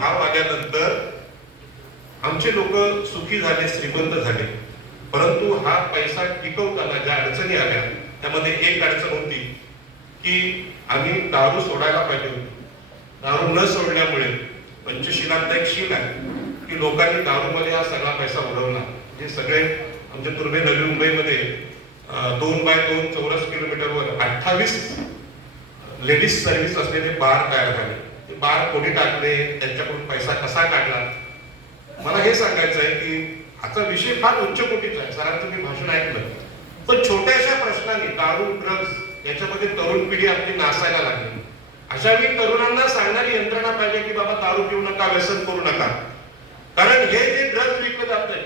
भाव आल्यानंतर आमचे लोक सुखी झाले, श्रीमंत झाले. परंतु हा पैसा टिकवताना ज्या अडचणी आल्या त्यामध्ये एक अडचण होती की आम्ही दारू सोडायला पाहिजे होती. दारू न सोडल्यामुळे पंचशिलांत एक शील आहे की लोकांनी दारूमध्ये हा सगळा पैसा उडवला. जे सगळे आमच्या तुर्भे नवी मुंबईमध्ये 2 बाय 2 चौरस किलोमीटरवर 28 लेडीज सर्व्हिस असलेले बार तयार झाले. ते बार कोणी टाकले, त्यांच्याकडून पैसा कसा काढला. मला हे सांगायचं आहे की आजचा विषय फार उच्च कोटीचा आहे. सरांचं मी भाषण ऐकलं, पण छोट्याशा प्रश्नांनी दारू, ड्रग्ज याच्यामध्ये तरुण पिढी आपली नासायला लागली. अशा वेळी तरुणांना सांगणारी यंत्रणा पाहिजे की बाबा दारू पिऊ नका, व्यसन करू नका. कारण हे जे ड्रग्ज विकलं जात आहे,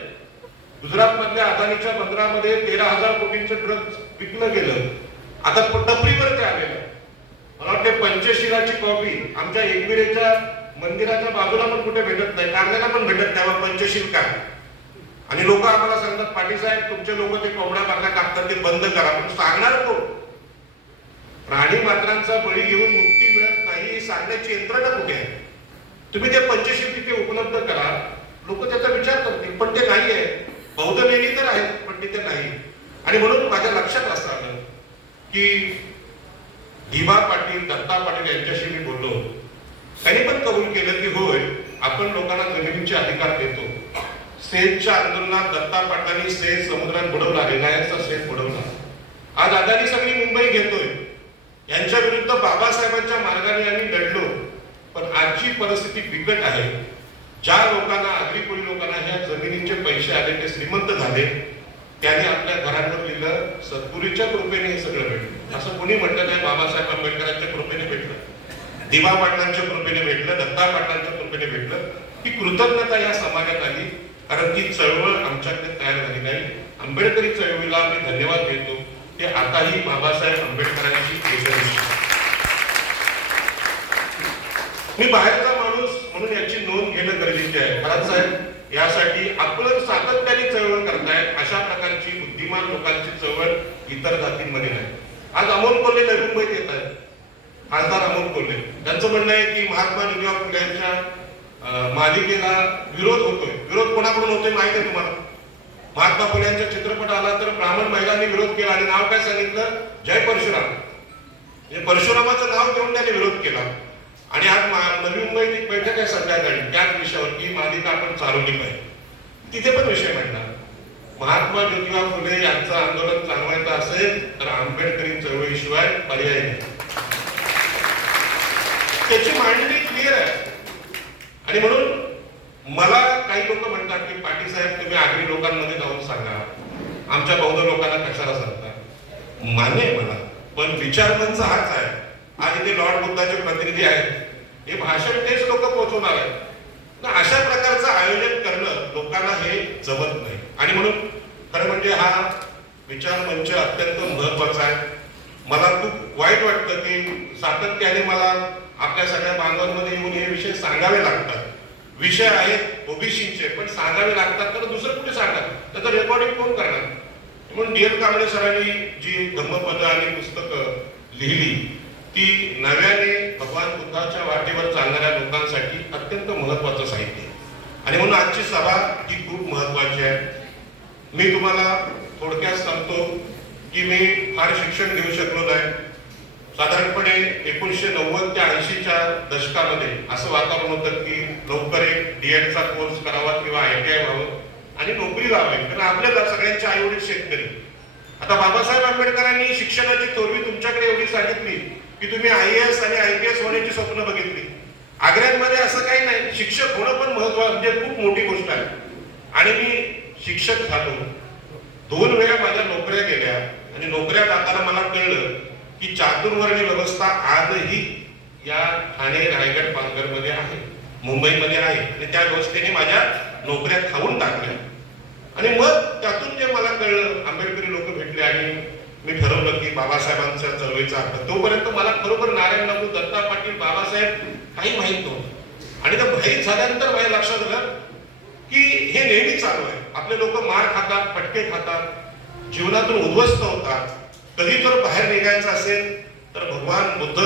गुजरात मधल्या अदानीच्या बंदरामध्ये 13,000 कोटींचं ड्रग्ज विकलं गेलं. आता टपरीवर ते आलेलं. मला वाटते पंचशिलाची कॉपी आमच्या एकविरेच्या मंदिराच्या बाजूला पण कुठे भेटत नाही, कारल्याला पण भेटत नाही. पंचशील काय? आणि लोक आम्हाला सांगतात पाटील साहेब तुमचे लोक ते कोंबड्या बांगड्या टाकतात ते बंद करा. पण सांगणार कोण? प्राणी मात्रांचा बळी घेऊन मुक्ती मिळत नाही हे सांगण्याची यंत्रणा कुठे आहे? तुम्ही ते पंचशील तिथे उपलब्ध करा, लोक त्याचा विचार करतील. पण ते नाही आहे. बौद्ध लेणी तर आहेत पण तिथे नाही. आणि म्हणून माझ्या लक्षात असं आलं की दिवा पाटील, दत्ता पाटील यांच्याशी मी बोललो. त्यांनी पण कबूल केलं की होय आपण लोकांना जमिनीचे अधिकार देतो. सेजच्या आंदोलनात दत्ता पाटलांनी सेज समुद्रात बुडवला, रिलायन्सचा सेज बुडवला. आज अदानी सगळी मुंबई घेतोय. यांच्या विरुद्ध बाबासाहेबांच्या मार्गाने आम्ही लढलो. पण आजची परिस्थिती बिकट आहे. ज्या लोकांना, आगरी लोकांना ह्या जमिनीचे पैसे आले, ते श्रीमंत झाले, त्यांनी आपल्या घरांवर लिहिलं सद्गुरूच्या कृपेने हे सगळं भेटलं. असं कोणी म्हटलं नाही बाबासाहेब आंबेडकरांच्या कृपेने भेटलं, दिवा पाटलांच्या कृपेने भेटलं, दत्ता पाटलांच्या कृपेने भेटलं. ही कृतज्ञता या समाजात आली. कारण ती चळवळ आमच्याकडे तयार झाली नाही. आंबेडकरी चळवळीला आम्ही धन्यवाद देतो. ते आताही बाबासाहेब आंबेडकरांची केसरी. मी बाहेरचा माणूस म्हणून याची नोंद घेणं गरजेचे आहे. खरात साहेब यासाठी आपण सातत्याने चळवळ करतायत. अशा प्रकारची बुद्धिमान लोकांची चळवळ इतर जातींमध्ये नाही. आज अमोल कोल्हे नवी मुंबईत येत आहेत, खासदार अमोल कोल्हे. त्यांचं म्हणणं आहे की महात्मा ज्योतिबा फुले यांच्या मालिकेला विरोध होतोय. विरोध कोणाकडून होतोय माहिती आहे तुम्हाला? महात्मा फुले यांचा चित्रपट आला तर ब्राह्मण महिलांनी विरोध केला आणि नाव काय सांगितलं? जय परशुराम. परशुरामाचं नाव घेऊन त्यांनी विरोध केला. आणि आज नवी मुंबईत एक बैठक आहे संध्याकाळी त्याच विषयावर की मालिका आपण चालवली पाहिजे. तिथे पण विषय मांडला. महात्मा ज्योतिबा फुले यांचं आंदोलन चालवायचं असेल तर आंबेडकरी चळवळीशिवाय पर्याय नाही. त्याची मांडणी क्लिअर आहे. आणि म्हणून मला काही लोक म्हणतात की पाटील साहेब तुम्ही आगरी लोकांमध्ये जाऊन सांगा, आमच्या बौद्ध लोकांना कशाला सांगता. मान्य आहे मला, पण विचारमंच हाच आहे. आज इथे लॉर्ड बुद्धाचे प्रतिनिधी आहेत, हे भाषण तेच लोक पोहोचवणार आहेत. अशा प्रकारचं आयोजन करणं लोकांना हे जमत नाही. आणि म्हणून खरं म्हणजे हा विचार मंच अत्यंत महत्वाचा आहे. मला खूप वाईट वाटतं की सातत्याने मला आपल्या सगळ्या बांधवांमध्ये येऊन हे विषय सांगावे लागतात. विषय आहेत ओबीसीचे पण सांगावे लागतात, तर दुसरं कुठे सांगणार? त्याचं रेकॉर्डिंग कोण करणार? म्हणून डी.एल. कांबळे सरांनी जी धम्मपद आणि पुस्तकं लिहिली ती नव्याने भगवान बुद्धाच्या वाटेवर चालणाऱ्या लोकांसाठी अत्यंत महत्वाचं साहित्य आहे. आणि म्हणून आजची सभा ही खूप महत्वाची आहे. मी तुम्हाला थोडक्यात सांगतो की मी फार शिक्षण घेऊ शकलो नाही. साधारणपणे 1990 ते 80च्या दशकामध्ये असं वातावरण होतं की लवकर एक डीएडचा कोर्स करावा किंवा ITI व्हावं आणि नोकरी लावावी. कारण आपल्या सगळ्यांचे आई वडील शेतकरी. आता बाबासाहेब आंबेडकरांनी शिक्षणाची तोरवी तुमच्याकडे एवढी सांगितली की तुम्ही IAS आणि IPS होण्याची स्वप्न बघितली. आग्र्यामध्ये असं काही नाही. शिक्षक होणं पण महत्वाचं, म्हणजे खूप मोठी गोष्ट आहे. आणि मी शिक्षक झालो. 2 वेळा माझ्या नोकऱ्या गेल्या आणि नोकऱ्या जाताना मला कळलं की चातुर्वर्णी व्यवस्था आजही या ठाणे, रायगड, पालघरमध्ये आहे, मुंबईमध्ये आहे. आणि त्या व्यवस्थेने माझ्या नोकऱ्या खाऊन टाकल्या. आणि मग त्यातून जे मला कळलं, आंबेडकरी लोक भेटले आणि मी ठरवलं की बाबासाहेबांच्या चळवळीचा अर्थ. तोपर्यंत मला खरोखर नारायण नागू, दत्ता पाटील, बाबासाहेब काही माहीत नव्हतं. आणि ते माहीत झाल्यानंतर माझ्या लक्षात आलं की हे नेहमी चालू आहे. आपले लोक मार खातात, फटके खातात, जीवनातून उद्ध्वस्त होतात. कधी जर बाहेर निघायचं असेल तर भगवान बुद्ध